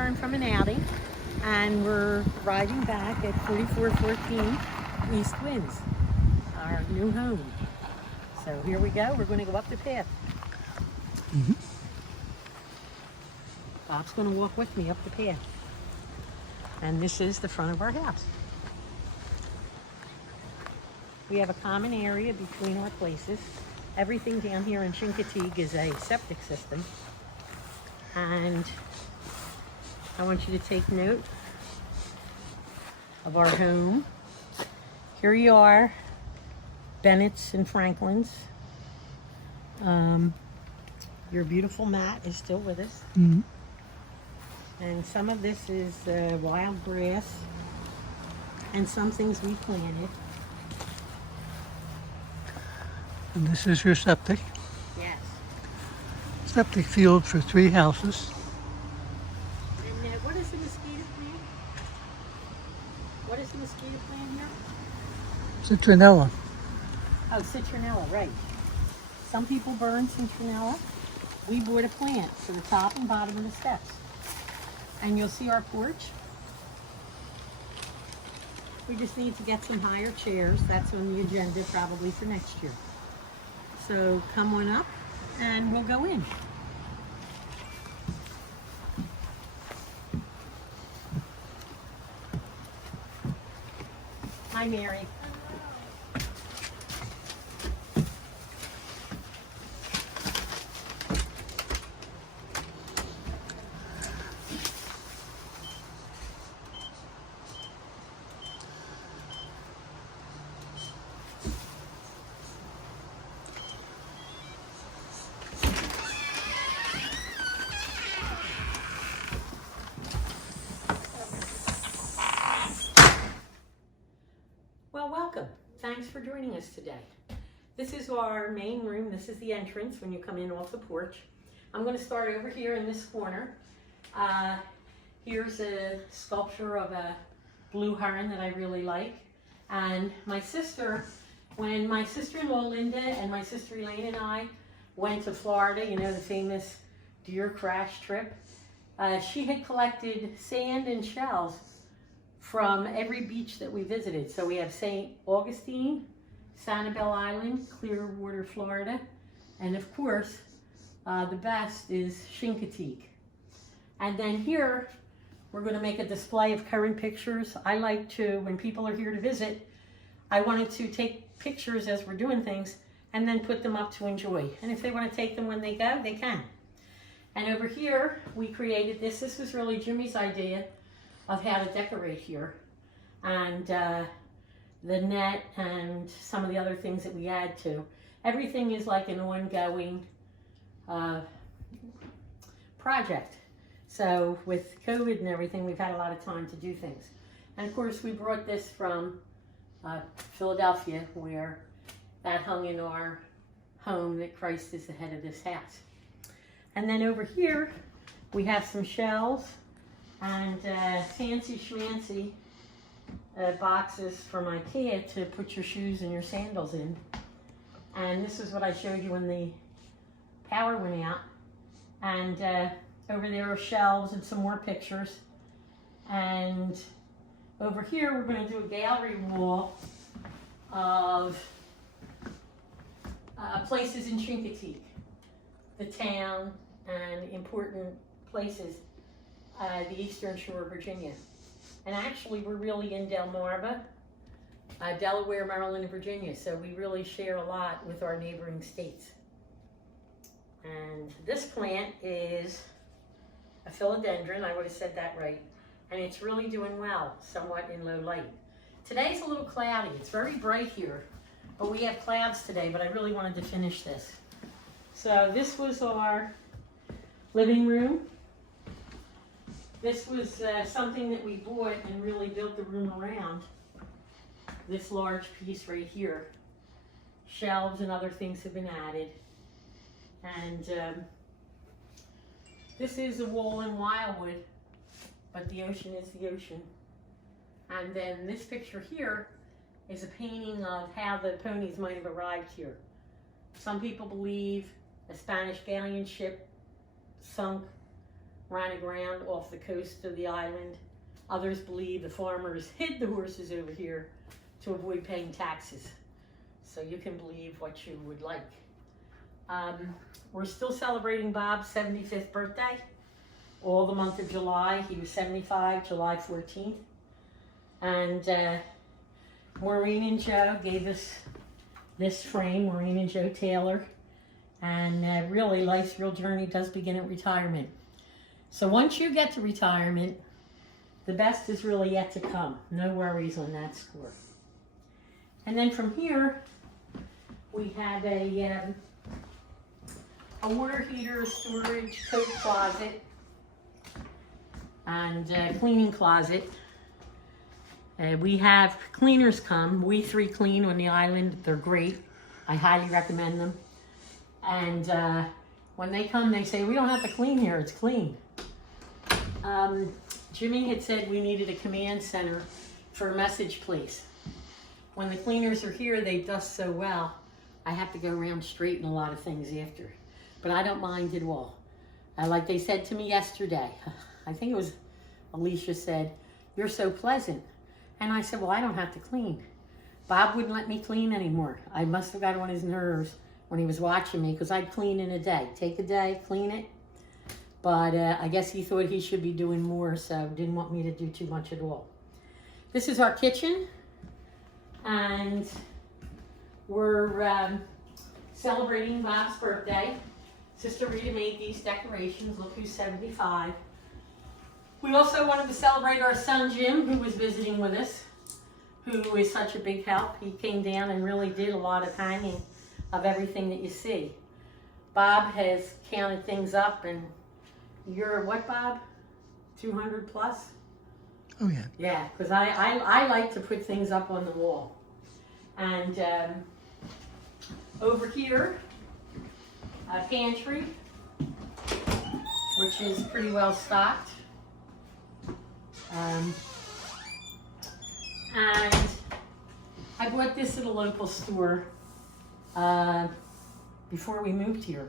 returned from an outing and we're riding back at 4414 East Winds, our new home. So here we go. We're going to go up the path. Bob's going to walk with me up the path. And this is the front of our house. We have a common area between our places. Everything down here in Chincoteague is a septic system. And I want you to take note of our home. Here you are, Bennett's and Franklin's. Your beautiful mat is still with us. And some of this is wild grass and some things we planted. And this is your septic. Yes. Septic field for 3 houses. And what is the mosquito plant? What is the mosquito plant here? Citronella. Oh, citronella, right. Some people burn citronella. We bought a plant for the top and bottom of the steps. And you'll see our porch. We just need to get some higher chairs. That's on the agenda probably for next year. So come on up and we'll go in. Hi, Mary. Well, welcome. Thanks for joining us today. This is our main room. This is the entrance when you come in off the porch. I'm going to start over here in this corner. Here's a sculpture of a blue heron that I really like. And my sister, when my sister-in-law Linda and my sister Elaine and I went to Florida, you know, the famous deer crash trip, she had collected sand and shells from every beach that we visited. So we have St. Augustine, Sanibel Island, Clearwater, Florida, and of course, the best is Chincoteague. And then here, we're going to make a display of current pictures. I like to, when people are here to visit, I wanted to take pictures as we're doing things and then put them up to enjoy. And if they want to take them when they go, they can. And over here, we created this. This was really Jimmy's idea of how to decorate here, and the net and some of the other things that we add to. Everything is like an ongoing project. So with COVID and everything, we've had a lot of time to do things. And of course, we brought this from Philadelphia, where that hung in our home, that Christ is the head of this house. And then over here, we have some shells and fancy schmancy boxes from IKEA to put your shoes and your sandals in. And this is what I showed you when the power went out. And over there are shelves and some more pictures. And over here we're going to do a gallery wall of places in Chincoteague, the town, and important places. The Eastern Shore of Virginia. And actually, we're really in Delmarva, Delaware, Maryland, and Virginia. So we really share a lot with our neighboring states. And this plant is a philodendron. I would have said that right. And it's really doing well, somewhat in low light. Today's a little cloudy. It's very bright here, but we have clouds today, but I really wanted to finish this. So this was our living room. This was something that we bought and really built the room around. This large piece right here. Shelves and other things have been added. And this is a wall in Wildwood, but the ocean is the ocean. And then this picture here is a painting of how the ponies might have arrived here. Some people believe a Spanish galleon ship sunk ran aground off the coast of the island. Others believe the farmers hid the horses over here to avoid paying taxes. So you can believe what you would like. We're still celebrating Bob's 75th birthday all the month of July. He was 75, July 14th. And Maureen and Joe gave us this frame, Maureen and Joe Taylor. And really, life's real journey does begin at retirement. So once you get to retirement, the best is really yet to come. No worries on that score. And then from here, we have a water heater, storage, coat closet, and cleaning closet. We have cleaners come. We 3 clean on the island. They're great. I highly recommend them. And when they come, they say, we don't have to clean here, it's clean. Jimmy had said we needed a command center for a message place. When the cleaners are here, they dust so well, I have to go around straighten a lot of things after. But I don't mind at all. Like they said to me yesterday, I think it was Alicia said, you're so pleasant. And I said, well, I don't have to clean. Bob wouldn't let me clean anymore. I must have got on his nerves when he was watching me, because I'd clean in a day. Take a day, clean it. But I guess he thought he should be doing more, so didn't want me to do too much at all. This is our kitchen. And we're celebrating Bob's birthday. Sister Rita made these decorations. Look who's 75. We also wanted to celebrate our son Jim, who was visiting with us, who is such a big help. He came down and really did a lot of hanging of everything that you see. Bob has counted things up, and you're what, Bob? 200 plus? Oh yeah. Yeah, because I like to put things up on the wall. And over here, a pantry, which is pretty well stocked. And I bought this at a local store before we moved here.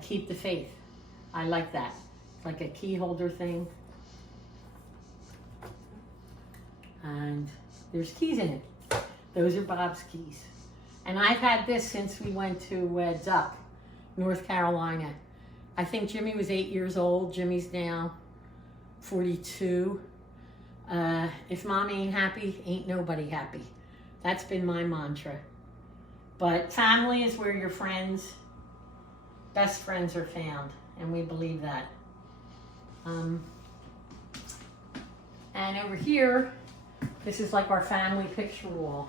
Keep the Faith. I like that. It's like a key holder thing. And there's keys in it. Those are Bob's keys. And I've had this since we went to Duck, North Carolina. I think Jimmy was 8 years old. Jimmy's now 42. If mom ain't happy, ain't nobody happy. That's been my mantra. But family is where your friends, best friends are found. And we believe that. And over here, this is like our family picture wall.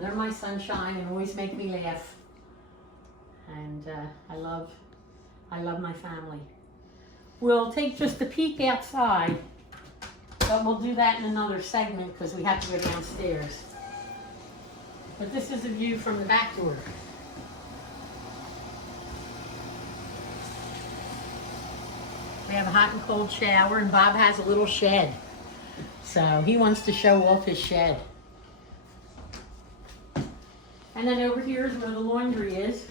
They're my sunshine and always make me laugh. And I love my family. We'll take just a peek outside, but we'll do that in another segment because we have to go downstairs. But this is a view from the back door. We have a hot and cold shower, and Bob has a little shed. So he wants to show off his shed. And then over here is where the laundry is.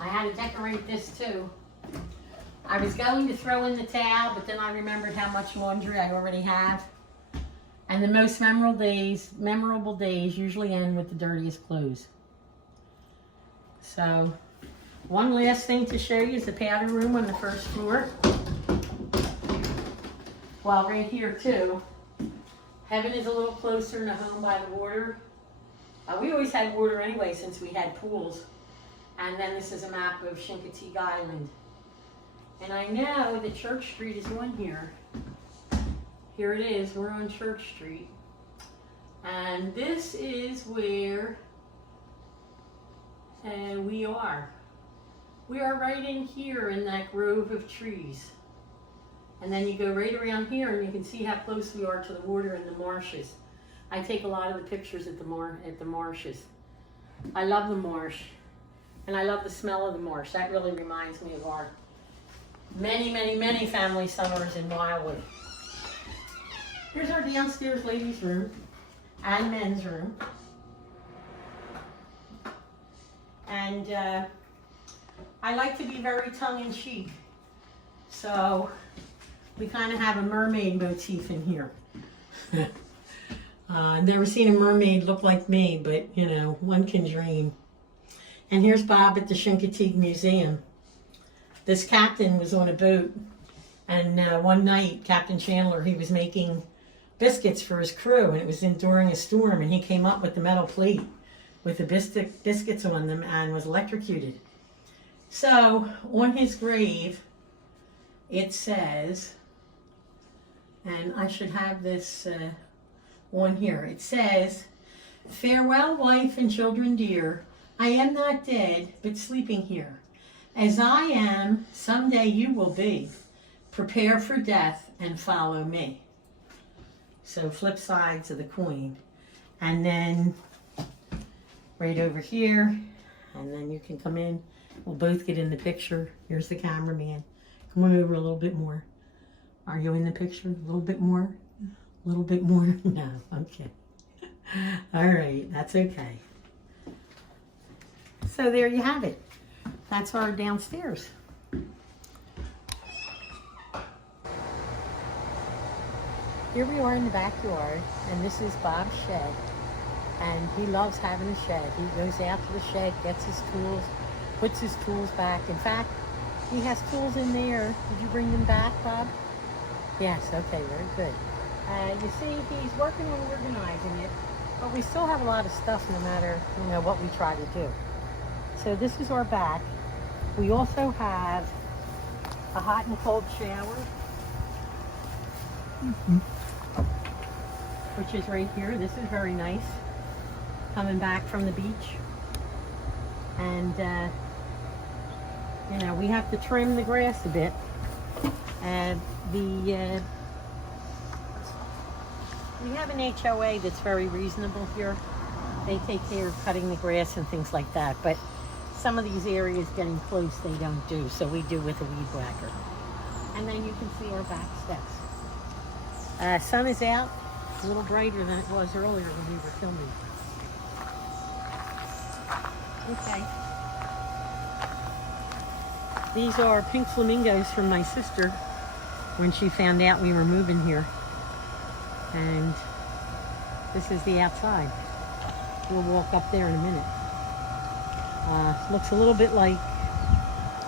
I had to decorate this too. I was going to throw in the towel, but then I remembered how much laundry I already have. And the most memorable days usually end with the dirtiest clothes. So, one last thing to show you is the powder room on the first floor. Well, right here too. Heaven is a little closer than a home by the water. We always had water anyway since we had pools. And then this is a map of Chincoteague Island. And I know that Church Street is on here. Here it is, we're on Church Street. And this is where we are. We are right in here in that grove of trees. And then you go right around here and you can see how close we are to the water and the marshes. I take a lot of the pictures at the marshes. I love the marsh. And I love the smell of the marsh. That really reminds me of our many, many, many family summers in Wildwood. Here's our downstairs ladies' room and men's room. And I like to be very tongue-in-cheek. So we kind of have a mermaid motif in here. I've never seen a mermaid look like me, but you know, one can dream. And here's Bob at the Chincoteague Museum. This captain was on a boat, and one night, Captain Chandler, he was making biscuits for his crew, and it was during a storm, and he came up with the metal plate with the biscuits on them and was electrocuted. So on his grave, it says, and I should have this on here, it says, "Farewell, wife and children dear, I am not dead, but sleeping here. As I am, someday you will be. Prepare for death and follow me." So flip sides of the coin. And then right over here, and then you can come in. We'll both get in the picture. Here's the cameraman. Come on over a little bit more. Are you in the picture? A little bit more? A little bit more? No, okay. All right, that's okay. So there you have it. That's our downstairs. Here we are in the backyard, and this is Bob's shed. And he loves having a shed. He goes out to the shed, gets his tools, puts his tools back. In fact, he has tools in there. Did you bring them back, Bob? Yes, okay, very good. You see, he's working on organizing it, but we still have a lot of stuff no matter, you know, what we try to do. So this is our back. We also have a hot and cold shower, which is right here. This is very nice. Coming back from the beach. And, you know, we have to trim the grass a bit. We have an HOA that's very reasonable here. They take care of cutting the grass and things like that. But some of these areas getting close, they don't do. So we do with a weed whacker. And then you can see our back steps. Sun is out, a little brighter than it was earlier when we were filming. Okay. These are pink flamingos from my sister when she found out we were moving here. And this is the outside. We'll walk up there in a minute. Looks a little bit like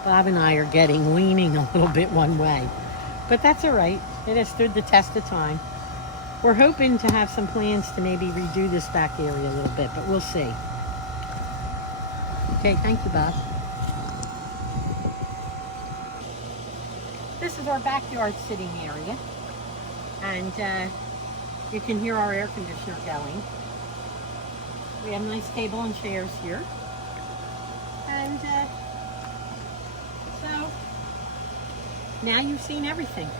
Bob and I are leaning a little bit one way. But that's all right. It has stood the test of time. We're hoping to have some plans to maybe redo this back area a little bit, but we'll see. Okay, thank you, Bob. This is our backyard sitting area. And you can hear our air conditioner going. We have a nice table and chairs here. And so now you've seen everything.